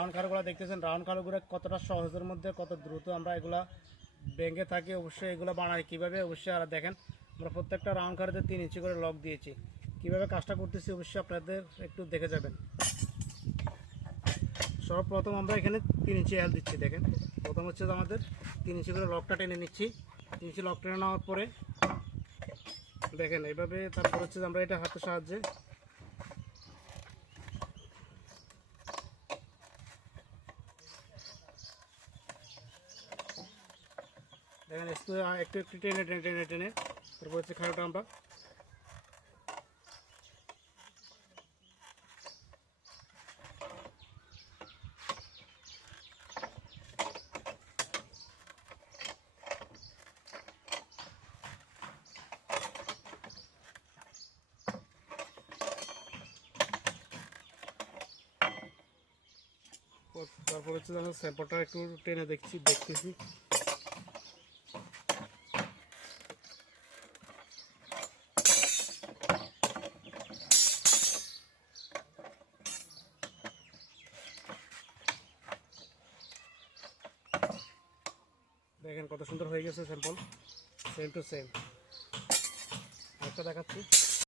Round খালগুলো দেখতেছেন, round খালগুলো কতটা সহজের মধ্যে কত দ্রুত আমরা এগুলা ভেঙে থাকি। অবশ্যই এগুলো বানাই কীভাবে অবশ্যই আর দেখেন, আমরা প্রত্যেকটা রাউন্ড খালতে 3 ইঞ্চি করে লক দিয়েছি। কীভাবে কাজটা করতেছি অবশ্যই আপনাদের একটু দেখে যাবেন। সর্বপ্রথম আমরা এখানে 3 ইঞ্চি এল দিচ্ছি। দেখেন প্রথম হচ্ছে যে আমাদের 3 ইঞ্চি করে লকটা টেনে নিচ্ছি। 3 ইঞ্চি লক টেনে নেওয়ার পরে দেখেন এইভাবে, তারপর হচ্ছে যে আমরা এটা হাতের সাহায্যে দেখেন একটু একটু টেনে টেনে টেনে টেনে তারপর হচ্ছে খাড়াটা আমরা তারপর হচ্ছে আমরা স্যাম্পলটা একটু টেনে দেখতেছি। দেখেন কত সুন্দর হয়ে গেছে স্যাম্পল, সেম টু সেম। আরেকটা দেখাচ্ছি।